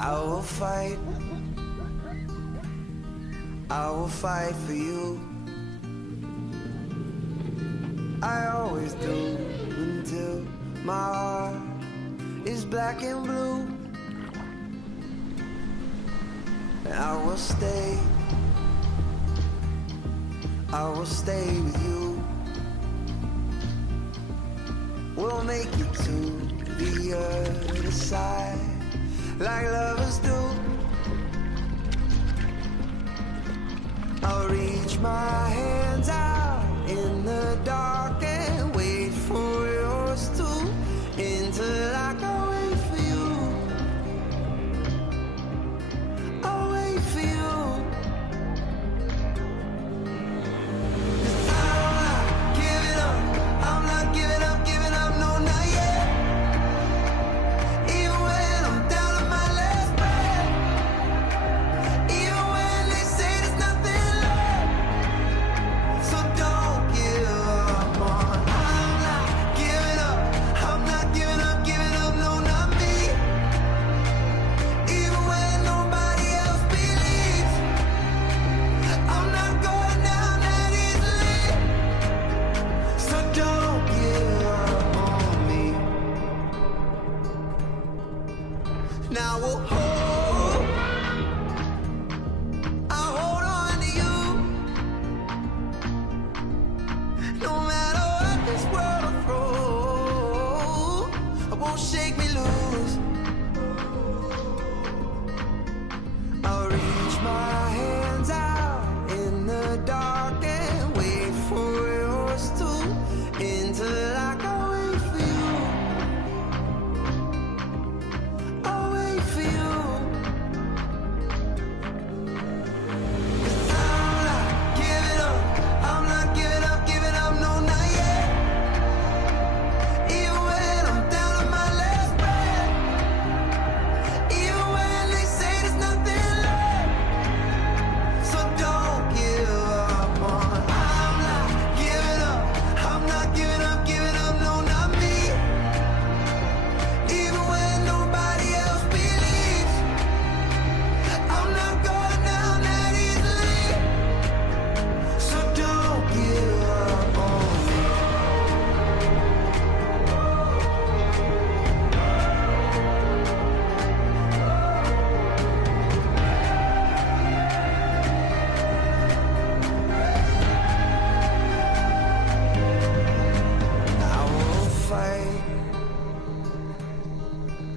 I will fight for you. I always do until my heart is black and blue. And I will stay with you. We'll make it to the other side like lovers do. I'll reach my hands out in the dark and wait for yours to, until I can wait for you. I'll wait for you. 'Cause I'm not giving up, I'm not giving up, no, not yet. Even when I'm down to my last breath, even when they say there's nothing left, so don't give up on. I'm not giving up, I'm not giving up, no, not me. Even when nobody else believes, I'm not going down that easily, so don't give up on me. Now we'll I'll hold on to you. No matter what this world will throw, it won't shake me loose. I'll reach my hands out in the dark and wait for yours to, until I can wait for you. I'll wait for you. 'Cause I'm not giving up, I'm not giving up, no, not yet. Even when I'm down to my last breath, even when they say there's nothing left, so don't give up on. I'm not giving up, I'm not giving up, no, not me. Even when nobody else believes, I'm not going down that easily, so don't give up on me.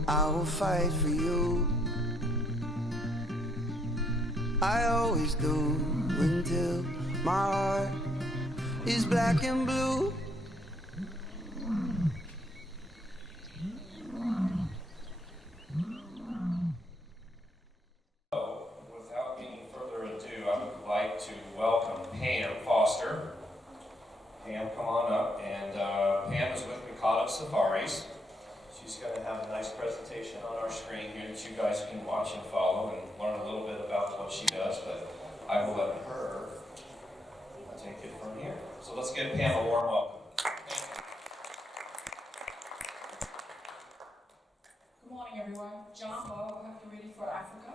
I will fight for you. I always do until my heart is black and blue. Without any further ado, I would like to welcome Pam Foster. Pam, come on up. And Pam is with Micato Safaris. She's going to have a nice presentation on our screen here that you guys can watch and follow and learn a little bit about what she does, but I will let her take it from here. So let's give Pam a warm welcome. Good morning, everyone. Jumbo, I hope you're ready for Africa.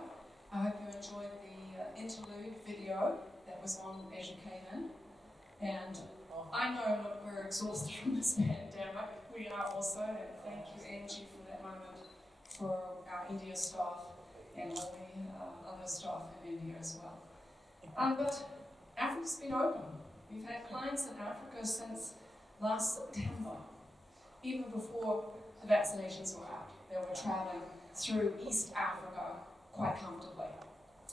I hope you enjoyed the interlude video that was on as you came in. And I know, look, we're exhausted from this pandemic. We are also, and thank you, Angie, for that moment, for our India staff and all the other staff in India as well. But Africa's been open. We've had clients in Africa since last September, even before the vaccinations were out. They were traveling through East Africa quite comfortably.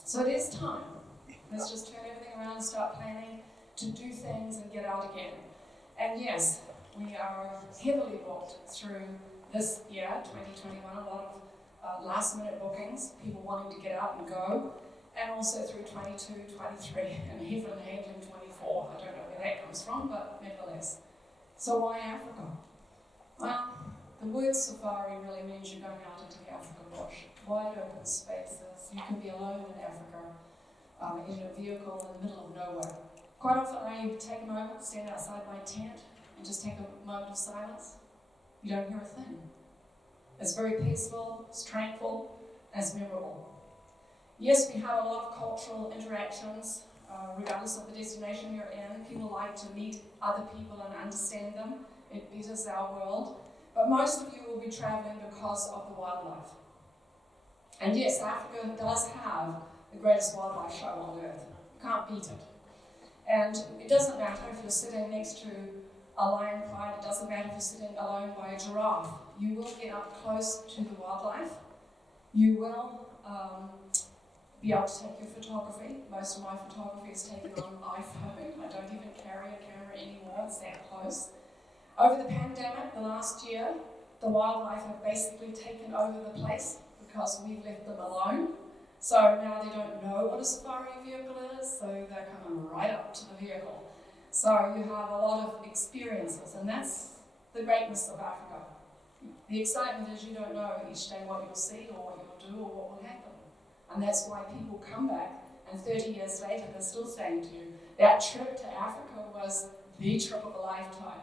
So it is time. Let's just turn everything around and start planning to do things and get out again. And yes, we are heavily booked through this year, 2021, a lot of last-minute bookings, people wanting to get out and go, and also through 22, 23, and even handling 24. I don't know where that comes from, but nevertheless. So why Africa? Well, the word safari really means you're going out into the African bush, wide open spaces. You can be alone in Africa, in a vehicle in the middle of nowhere. Quite often I take a moment, stand outside my tent, and just take a moment of silence. You don't hear a thing. It's very peaceful, it's tranquil, as memorable. Yes, we have a lot of cultural interactions, regardless of the destination you're in. People like to meet other people and understand them. It betters our world. But most of you will be traveling because of the wildlife. And yes, Africa does have the greatest wildlife show on earth. You can't beat it. And it doesn't matter if you're sitting next to a lion pride, it doesn't matter if you're sitting alone by a giraffe. You will get up close to the wildlife. You will be able to take your photography. Most of my photography is taken on iPhone. I don't even carry a camera anymore, it's that close. Over the pandemic, the last year, the wildlife have basically taken over the place because we've left them alone. So now they don't know what a safari vehicle is, so they're coming right up to the vehicle. So you have a lot of experiences, and that's the greatness of Africa. The excitement is you don't know each day what you'll see or what you'll do or what will happen. And that's why people come back, and 30 years later they're still saying to you, that trip to Africa was the trip of a lifetime.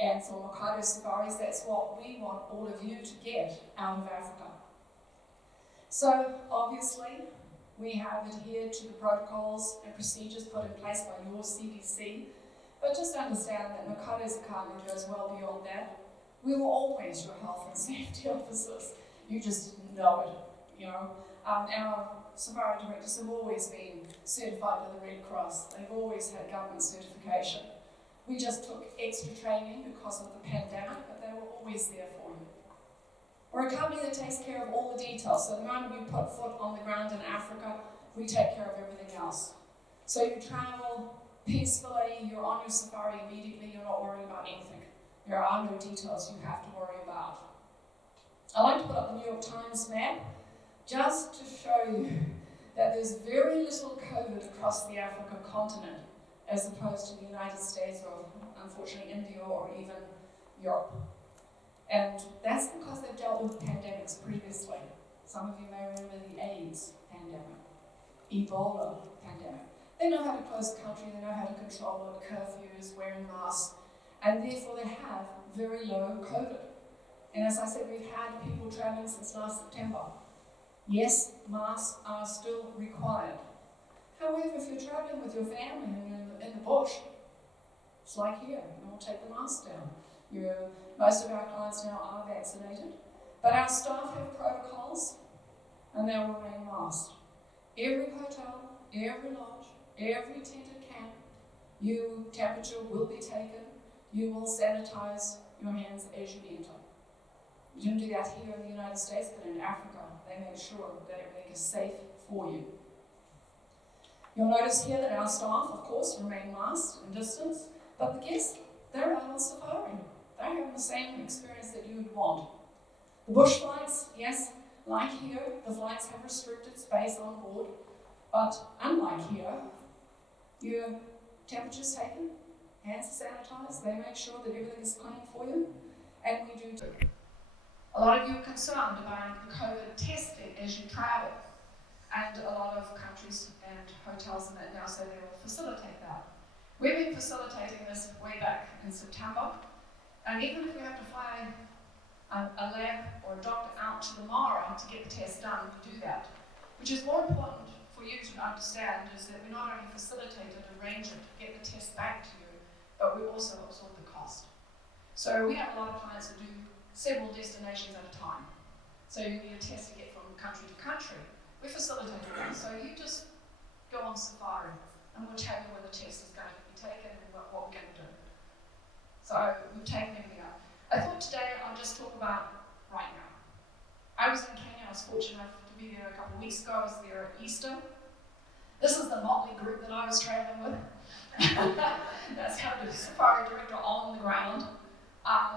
And for Micato Safaris, that's what we want all of you to get out of Africa. So obviously, we have adhered to the protocols and procedures put in place by your CDC, but just understand that Micato Safaris goes well beyond that. We were always your health and safety officers. You just know it, you know. Our safari directors have always been certified by the Red Cross. They've always had government certification. We just took extra training because of the pandemic, but they were always there for you. We're a company that takes care of all the details. So the moment we put foot on the ground in Africa, we take care of everything else. So you travel peacefully, you're on your safari immediately, you're not worried about anything. There are no details you have to worry about. I like to put up the New York Times map just to show you that there's very little COVID across the Africa continent as opposed to the United States or, unfortunately, India or even Europe. And that's because they've dealt with pandemics previously. Some of you may remember the AIDS pandemic, Ebola pandemic. They know how to close the country, they know how to control it, curfews, wearing masks, and therefore they have very low COVID. And as I said, we've had people traveling since last September. Yes, masks are still required. However, if you're traveling with your family and you're in the bush, it's like here, you won't take the mask down. Most of our clients now are vaccinated, but our staff have protocols and they'll remain masked. Every hotel, every lodge, every tented camp, your temperature will be taken. You will sanitize your hands as you enter. You didn't do that here in the United States, but in Africa, they make sure that everything is safe for you. You'll notice here that our staff, of course, remain masked and distanced, but the guests, they're out on safari. They're having the same experience that you would want. The bush flights, yes, like here, the flights have restricted space on board, but unlike here, your temperature's taken, hands are sanitized, they make sure that everything is clean for you, and we do too. A lot of you are concerned about the COVID testing as you travel, and a lot of countries and hotels and that now say they will facilitate that. We've been facilitating this way back in September, and even if we have to fly a lab or a doctor out to the Mara to get the test done, we do that. Which is more important for you to understand is that we not only facilitate it, arrange it, get the test back to you, but we also absorb the cost. So we have a lot of clients that do several destinations at a time. So you need a test to get from country to country. We facilitate that. So you just go on safari and we'll tell you when the test is going to be taken and what we're going to do. So we've taken everything up. I thought today I'll just talk about right now. I was in Kenya, I was fortunate enough to be there a couple of weeks ago. I was there at Easter. This is the motley group that I was traveling with. That's kind of the safari director on the ground.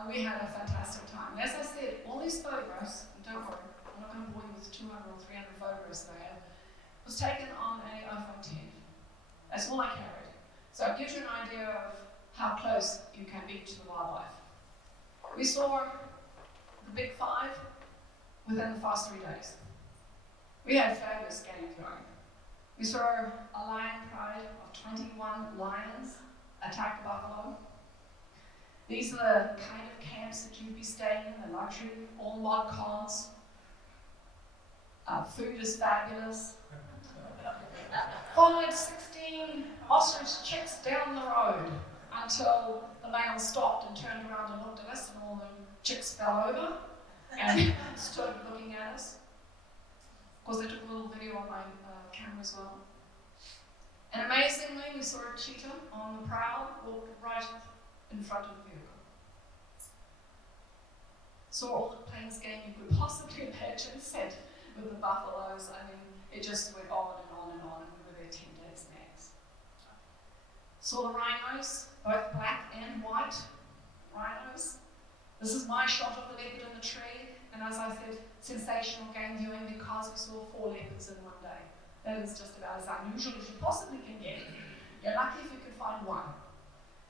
We had a fantastic time. As I said, all these photographs, don't worry, I'm not going to bore you with 200 or 300 photographs that I have, was taken on an iPhone 10. That's all I carried. So it gives you an idea of how close you can be to the wildlife. We saw the big five within the first 3 days. We had fabulous games going. We saw a lion pride of 21 lions attack a buffalo. These are the kind of camps that you'd be staying in, the luxury, all mod cons. Food is fabulous. Followed 16 ostrich chicks down the road until the male stopped and turned around and looked at us, and all the chicks fell over and stood looking at us. Of course, they took a little video on my camera as well. And amazingly, we saw a cheetah on the prowl walk right in front of the vehicle. Saw all the plains game you could possibly imagine set with the buffaloes. I mean, it just went on and on and on, and we were there 10 days max. Saw the rhinos, both black and white rhinos. This is my shot of the leopard in the tree, and as I said, sensational game viewing because we saw 4 leopards in one day. That is just about as unusual as you possibly can get. You're lucky if you can find one.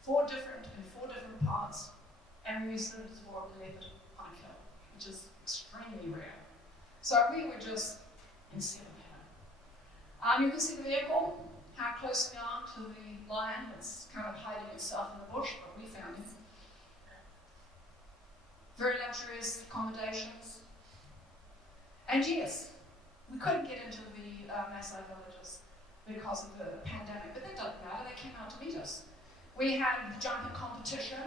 4 different in 4 different parts, and we saw a leopard on a kill, which is extremely rare. So we were just in seven heaven. You can see the vehicle, how close we are to the lion. It's kind of hiding itself in the bush, but we found it. Very luxurious accommodations. And yes, we couldn't get into the Maasai villages because of the pandemic, but that doesn't matter, they came out to meet us. We had jumping competition.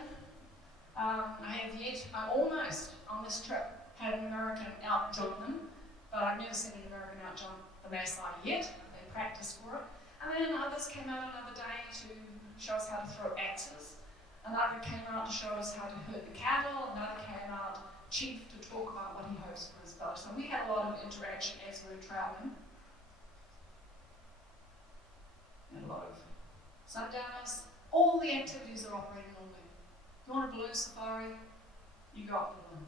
I almost, on this trip, had an American outjump them, but I've never seen an American outjump the Maasai yet. They practiced for it. And then others came out another day to show us how to throw axes. Another came out to show us how to herd the cattle. Another came out, chief, to talk about what he hopes for his village. So we had a lot of interaction as we were traveling. And a lot of sundowners. All the activities are operating normally. If you want a balloon safari, you go up the balloon.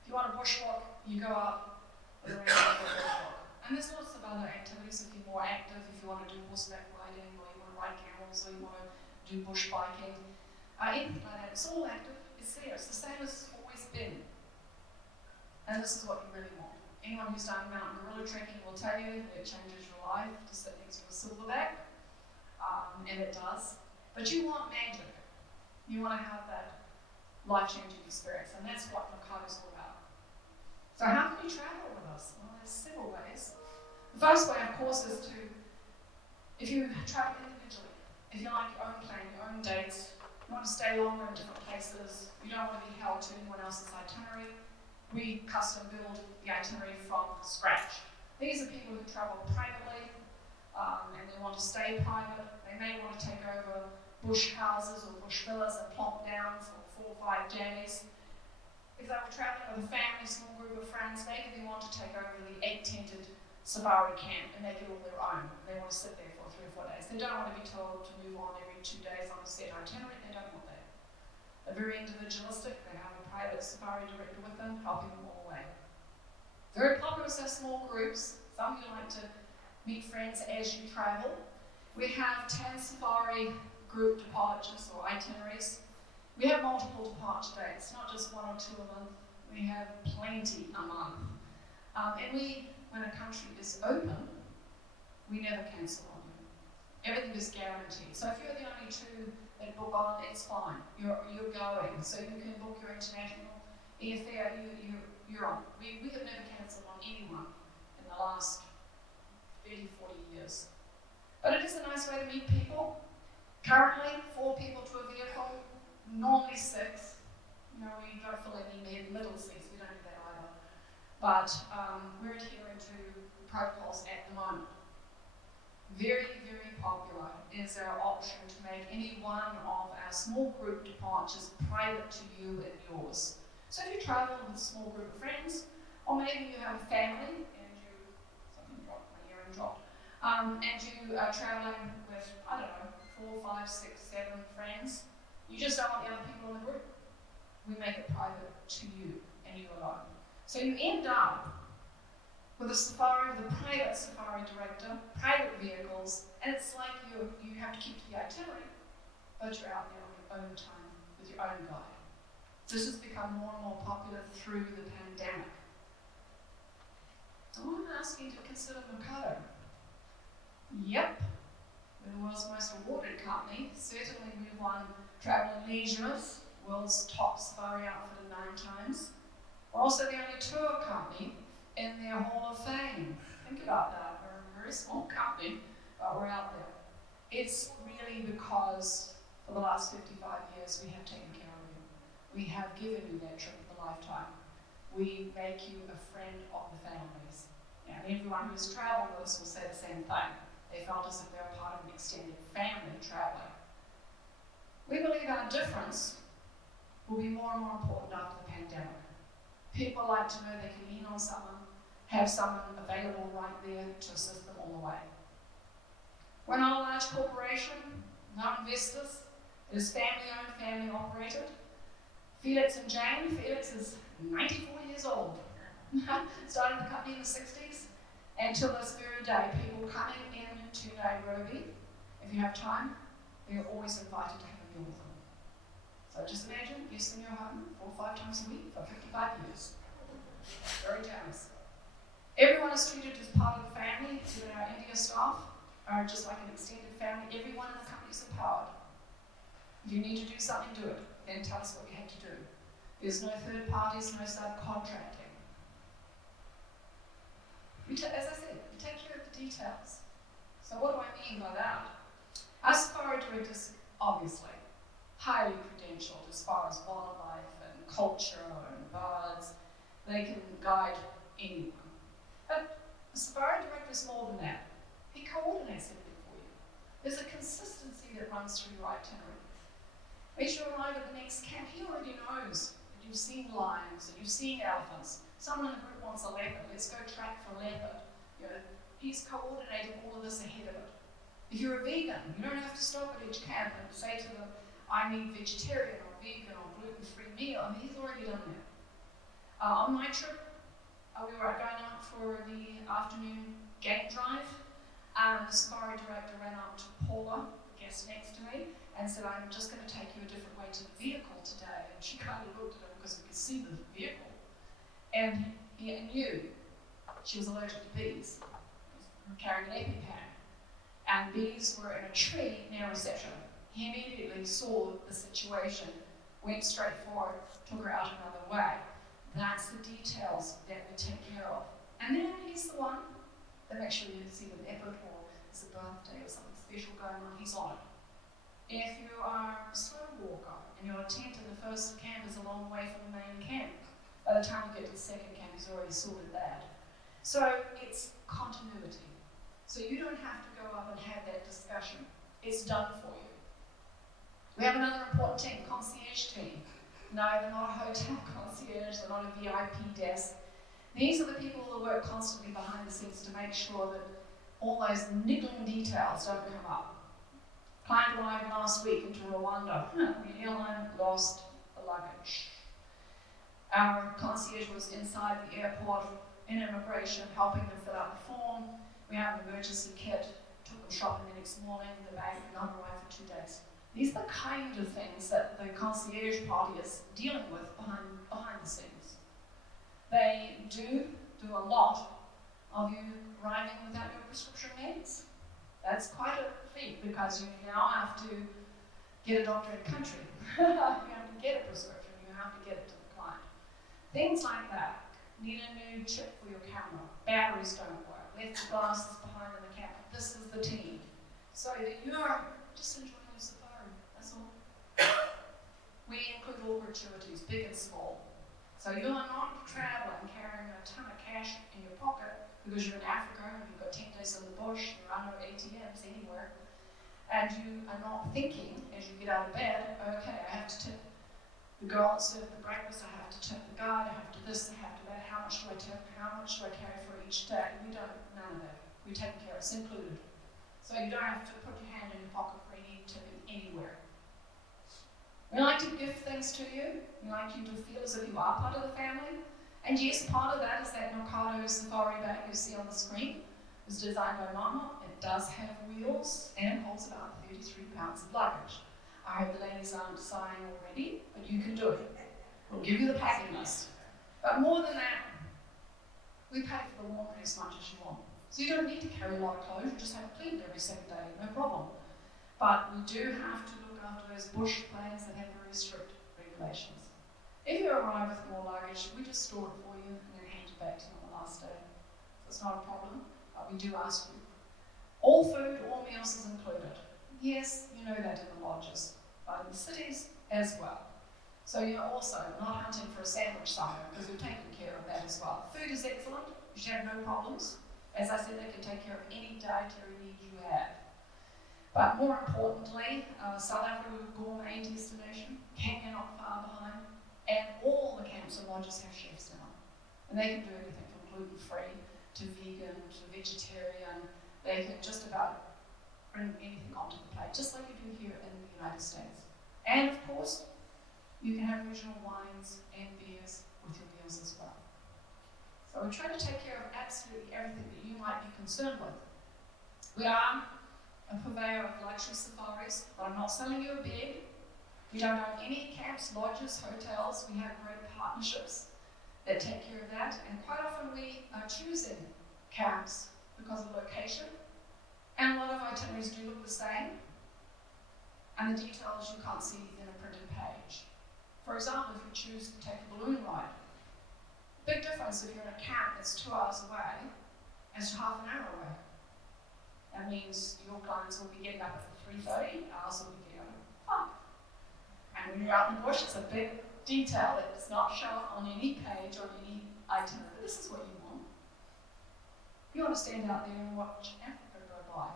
If you want a bushwalk, you go up the range of the bushwalk. And there's lots of other activities if you're more active, if you want to do horseback riding, or you want to ride camels, or you want to do bush biking. Anything like that, it's all active, it's there, it's the same as it's always been. And this is what you really want. Anyone who's done mountain gorilla trekking will tell you that it changes your life to sit next to a silverback, and it does. But you want magic. You want to have that life-changing experience, and that's what Mikato's all about. So how can you travel with us? Well, there's several ways. The first way, of course, is to, if you travel individually, if you like your own plan, your own dates, you want to stay longer in different places, you don't want to be held to anyone else's itinerary, we custom build the itinerary from scratch. These are people who travel privately, and they want to stay private. They may want to take over bush houses or bush villas and plonk down for 4 or 5 days. If they were traveling with a family, small group of friends, maybe they want to take over the 8-tented safari camp and make it all their own. They want to sit there for 3 or 4 days. They don't want to be told to move on every 2 days on a set itinerary. They don't want that. They're very individualistic. They have a private safari director with them, helping them all the way. Very popular with small groups. Some of you like to meet friends as you travel. We have 10 safari group departures or itineraries. We have multiple departure dates, not just 1 or 2 a month. We have plenty a month. And when a country is open, we never cancel on you. Everything is guaranteed. So if you're the only 2 that book on, it's fine. You're going. So you can book your international airfare, you're on. We have never cancelled on anyone in the last 30, 40 years. But it is a nice way to meet people. Currently, 4 people to a vehicle, normally 6. You know, we don't fill any middle seats, we don't do that either. But we're adhering to protocols at the moment. Very, very popular is our option to make any one of our small group departures private to you and yours. So if you travel with a small group of friends, or maybe you have a family and something dropped, my earring dropped, and you are traveling with, I don't know, 4, 5, 6, 7 friends, you just don't want the other people in the group. We make it private to you and you alone. So you end up with a safari, with a private safari director, private vehicles, and it's like you have to keep to the itinerary, but you're out there on your own time with your own guide. This has become more and more popular through the pandemic. I want to ask you to consider Micato. Yep, we're the world's most awarded company. Certainly we've won Travel and Leisure's world's top safari outfit 9 times. We're also the only tour company in their Hall of Fame. Think about that. We're a very small company, but we're out there. It's really because for the last 55 years we have taken care of you. We have given you that trip of a lifetime. We make you a friend of the families. And everyone who's traveled with us will say the same thing. They felt as if they were part of an extended family traveling. We believe our difference will be more and more important after the pandemic. People like to know they can lean on someone, have someone available right there to assist them all the way. We're not a large corporation, not investors. It is family-owned, family-operated. Felix and Jane. Felix is 94 years old. Started the company in the 60s. And till this very day, people coming into Nairobi, if you have time, you're always invited to have a meal with them. So just imagine guests in your home 4 or 5 times a week for 55 years. Very generous. Everyone is treated as part of the family. Even our India staff are just like an extended family. Everyone in the company is empowered. If you need to do something, do it. Then tell us what you have to do. There's no third parties, no subcontracting. As I said, we take care of the details. So what do I mean by that? Our safari directors, obviously, highly credentialed as far as wildlife and culture and birds. They can guide anyone. But the safari director is more than that. He coordinates everything for you. There's a consistency that runs through your itinerary. As you arrive at the next camp, he already knows that you've seen lions, that you've seen elephants. Someone in the group wants a leopard. Let's go track for a leopard. He's coordinating all of this ahead of it. If you're a vegan, you don't have to stop at each camp and say to them, I need vegetarian or vegan or gluten-free meal. I mean, he's already done that. On my trip, we were going out for the afternoon game drive. The safari director ran up to Paula, the guest next to me, and said, I'm just going to take you a different way to the vehicle today. And she kind of looked at him because we could see the vehicle. And he knew she was allergic to bees. Carrying an EpiPen. And bees were in a tree near reception. He immediately saw the situation, went straight forward, took her out another way. That's the details that we take care of. And then he's the one that makes sure you see the leopard or it's a birthday or something special going on, he's on it. If you are a slow walker and your tent in the first camp is a long way from the main camp, by the time you get to the second camp, he's already sorted that. So it's continuity. So you don't have to go up and have that discussion. It's done for you. We have another important team, concierge team. No, they're not a hotel concierge, they're not a VIP desk. These are the people that work constantly behind the scenes to make sure that all those niggling details don't come up. Client arrived last week into Rwanda. The airline lost the luggage. Our concierge was inside the airport in immigration, helping them fill out the form. We have an emergency kit, took them shopping the next morning, the bag did not arrive for 2 days. These are the kind of things that the concierge party is dealing with behind the scenes. They do a lot of you arriving without your prescription meds. That's quite a feat because you now have to get a doctor in country. You have to get a prescription, you have to get it to the client. Things like that. Need a new chip for your camera. Batteries don't work. Left the glasses behind in the camera. This is the team. So that you're just enjoying your safari. That's all. We include all gratuities, big and small. So you are not traveling carrying a ton of cash in your pocket because you're in Africa and you've got 10 days in the bush, there are no ATMs anywhere, and you are not thinking as you get out of bed, okay, I have to tip the girl that served the breakfast, I have to tip the guard, I have to this, I have to that, how much do I tip, how much do I carry for each day? We don't, none of that. We take care of it, it's included. So you don't have to put your hand in your pocket for any tipping anywhere. We like to give things to you. We like you to feel as if you are part of the family. And yes, part of that is that Micato safari bag you see on the screen. It was designed by Mama. It does have wheels and holds about 33 pounds of luggage. I hope the ladies aren't sighing already, but you can do it. We'll give you the packing list. But more than that, we pay for the laundry as much as you want. So you don't need to carry a lot of clothes, you just have it cleaned every second day, no problem. But we do have to look after those bush planes that have very strict regulations. If you arrive with more luggage, we just store it for you and then hand it back to you on the last last day. So it's not a problem, but we do ask you. All food, all meals is included. Yes, you know that in the lodges, but in the cities as well. So you're also not hunting for a sandwich somewhere because you're taking care of that as well. Food is excellent, you should have no problems. As I said, they can take care of any dietary need you have. But more importantly, South Africa is a gourmet destination, Kenya not far behind, and all the camps and lodges have chefs now. And they can do everything from gluten-free to vegan to vegetarian. They can just about bring anything onto the plate, just like you do here in the United States. And of course, you can have regional wines and beers with your meals as well. So we try to take care of absolutely everything that you might be concerned with. We are a purveyor of luxury safaris, but I'm not selling you a bed. We don't own any camps, lodges, hotels. We have great partnerships that take care of that, and quite often we are choosing camps because of location, and a lot of itineraries do look the same, and the details you can't see in a printed page. For example, if you choose to take a balloon ride, big difference if you're in a camp that's 2 hours away as to half an hour away. That means your clients will be getting up at 3:30, ours will be getting up at 5. And when you're out in the bush, it's a big detail that does not show up on any page, on any itinerary. But this is what you want. You want to stand out there and watch Africa go by.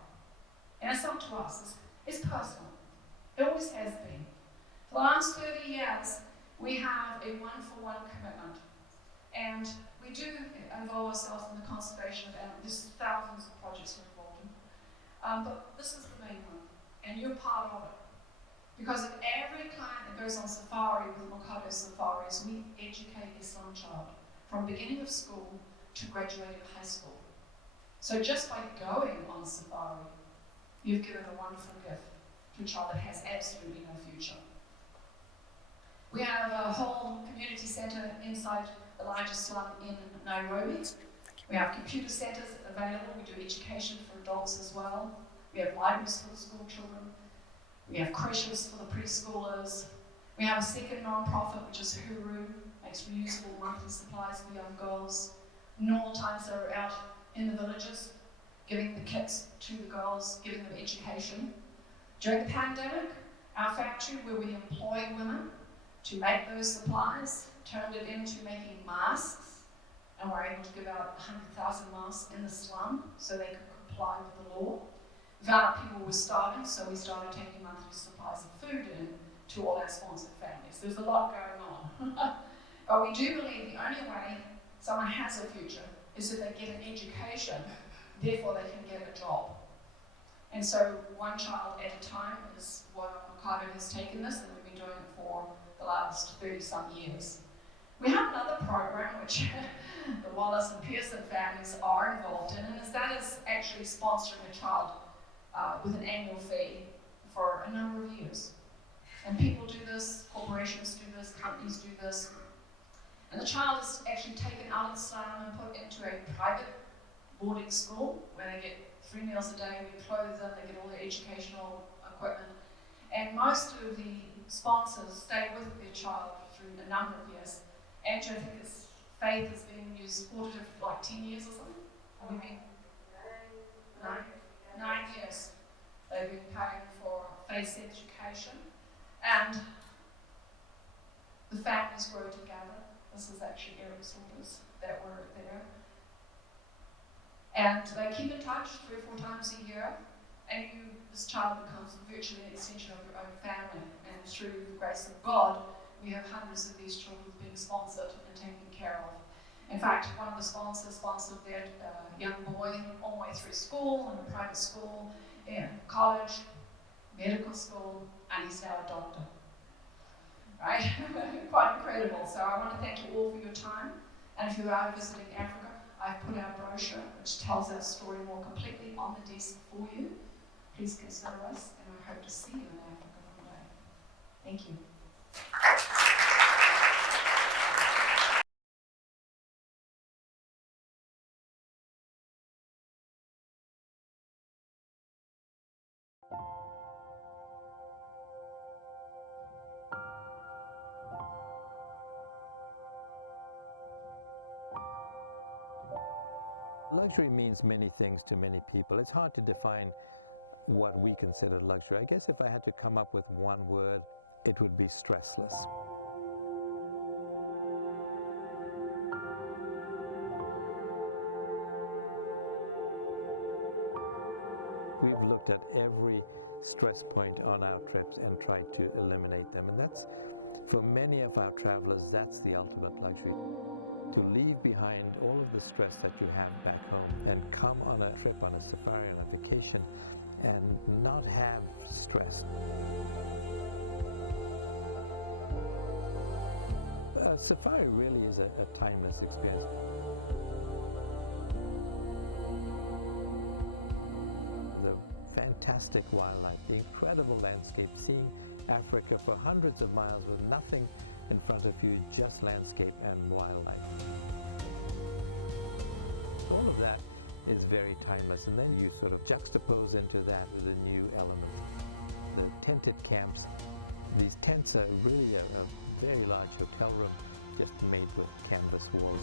And it's up to us, it's personal. It always has been. For the last 30 years, we have a one-for-one commitment. And we do involve ourselves in the conservation of animals. There's thousands of projects we're involved in. But this is the main one, and you're part of it. Because of every client that goes on safari with Micato Safaris, we educate this young child from beginning of school to graduating high school. So just by going on safari, you've given a wonderful gift to a child that has absolutely no future. We have a whole community centre inside the largest slum in Nairobi. We have computer centres available. We do education for adults as well. We have libraries for the school children. We have creches for the preschoolers. We have a second non-profit, which is Huru, makes reusable monthly supplies for young girls. Normal times they're out in the villages, giving the kits to the girls, giving them education. During the pandemic, our factory, where we employed women to make those supplies, turned it into making masks, and we're able to give out 100,000 masks in the slum so they could comply with the law. We found out people were starving, so we started taking monthly supplies of food in to all our sponsored families. There's a lot going on. But we do believe the only way someone has a future is if they get an education, therefore they can get a job. And so one child at a time is what Micato has taken this, and we've been doing it for the last 30-some years. We have another program which the Wallace and Pearson families are involved in, and that is actually sponsoring a child with an annual fee for a number of years. And people do this, corporations do this, companies do this. And the child is actually taken out of the slum and put into a private boarding school where they get 3 meals a day, we clothe them, they get all their educational equipment. And most of the sponsors stay with their child through a number of years. Andrew, I think his faith has been used supported for like 10 years or something. Have we been? 9 years. They've been paying for faith education. And the families grow together. This is actually Eric's daughters that were there. And they keep in touch 3 or 4 times a year. And this child becomes virtually an extension of your own family. And through the grace of God, we have hundreds of these children being sponsored and taken care of. In fact, one of the sponsors sponsored their young boy all the way through school, in a private school, in college, medical school, and he's now a doctor. Right? Quite incredible. So I want to thank you all for your time. And if you are visiting Africa, I've put our brochure, which tells our story more completely, on the desk for you. Please consider us, and I hope to see you in Africa one day. Thank you. Luxury means many things to many people. It's hard to define what we consider luxury. I guess if I had to come up with one word, it would be stressless. We've looked at every stress point on our trips and tried to eliminate them. And that's, for many of our travelers, that's the ultimate luxury. To leave behind all of the stress that you have back home and come on a trip, on a safari, on a vacation, and not have stress. A safari really is a timeless experience. Fantastic wildlife, the incredible landscape, seeing Africa for hundreds of miles with nothing in front of you, just landscape and wildlife. All of that is very timeless, and then you sort of juxtapose into that with a new element. The tented camps, these tents are really a very large hotel room just made with canvas walls.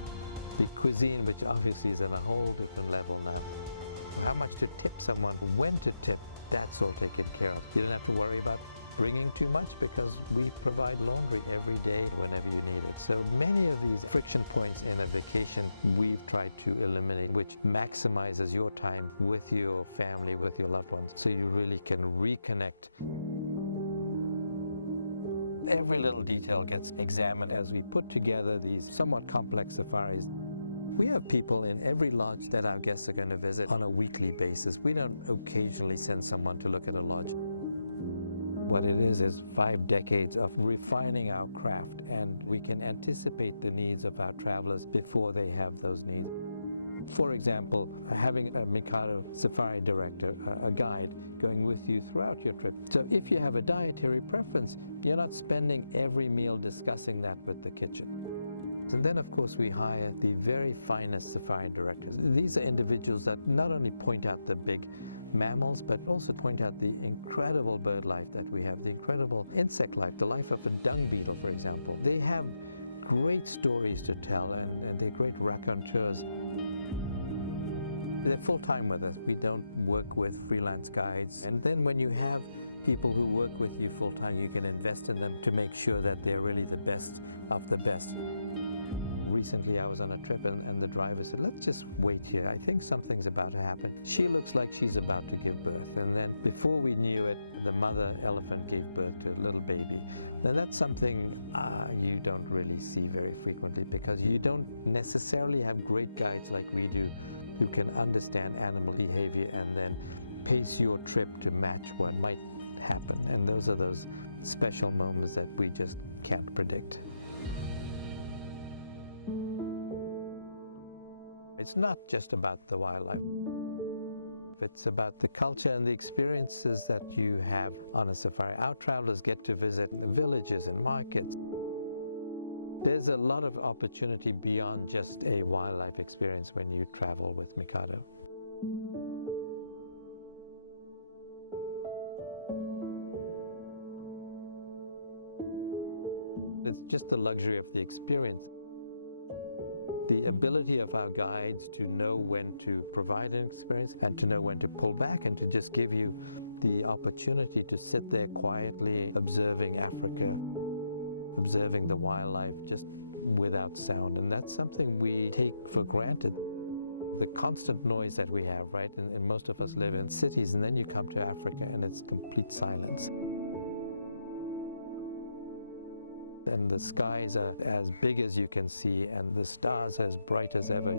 The cuisine, which obviously is on a whole different level now. How much to tip someone, when to tip, that's all taken care of. You don't have to worry about bringing too much because we provide laundry every day whenever you need it. So many of these friction points in a vacation we've tried to eliminate, which maximizes your time with your family, with your loved ones, so you really can reconnect. Every little detail gets examined as we put together these somewhat complex safaris. We have people in every lodge that our guests are going to visit on a weekly basis. We don't occasionally send someone to look at a lodge. What it is 5 decades of refining our craft, and we can anticipate the needs of our travelers before they have those needs. For example, having a Micato safari director, a guide, going with you throughout your trip. So if you have a dietary preference, you're not spending every meal discussing that with the kitchen. And then, of course, we hire the very finest safari directors. These are individuals that not only point out the big mammals, but also point out the incredible bird life that we have, the incredible insect life, the life of a dung beetle, for example. They have great stories to tell, and they're great raconteurs. They're full-time with us. We don't work with freelance guides. And then when you have people who work with you full-time, you can invest in them to make sure that they're really the best of the best. Recently I was on a trip and the driver said, let's just wait here. I think something's about to happen. She looks like she's about to give birth. And then before we knew it, the mother elephant gave birth to a little baby. Now that's something you don't really see very frequently, because you don't necessarily have great guides like we do who can understand animal behavior and then pace your trip to match what might happen. And those are those special moments that we just can't predict. It's not just about the wildlife. It's about the culture and the experiences that you have on a safari. Our travelers get to visit villages and markets. There's a lot of opportunity beyond just a wildlife experience when you travel with Micato. It's just the luxury of the experience. The ability of our guides to know when to provide an experience and to know when to pull back and to just give you the opportunity to sit there quietly observing Africa, observing the wildlife just without sound. And that's something we take for granted. The constant noise that we have, right? And most of us live in cities, and then you come to Africa and it's complete silence. And the skies are as big as you can see, and the stars as bright as ever.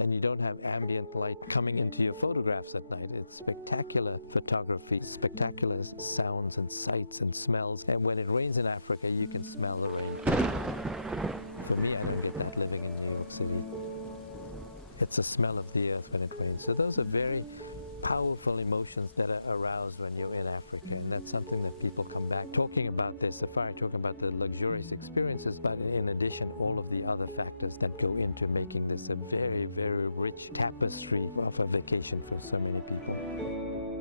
And you don't have ambient light coming into your photographs at night. It's spectacular photography, spectacular sounds and sights and smells. And when it rains in Africa, you can smell the rain. For me, I don't get that living in New York City. It's the smell of the earth when it rains. So those are very powerful emotions that are aroused when you're in Africa, and that's something that people come back talking about their safari, talking about the luxurious experiences, but in addition, all of the other factors that go into making this a very, very rich tapestry of a vacation for so many people.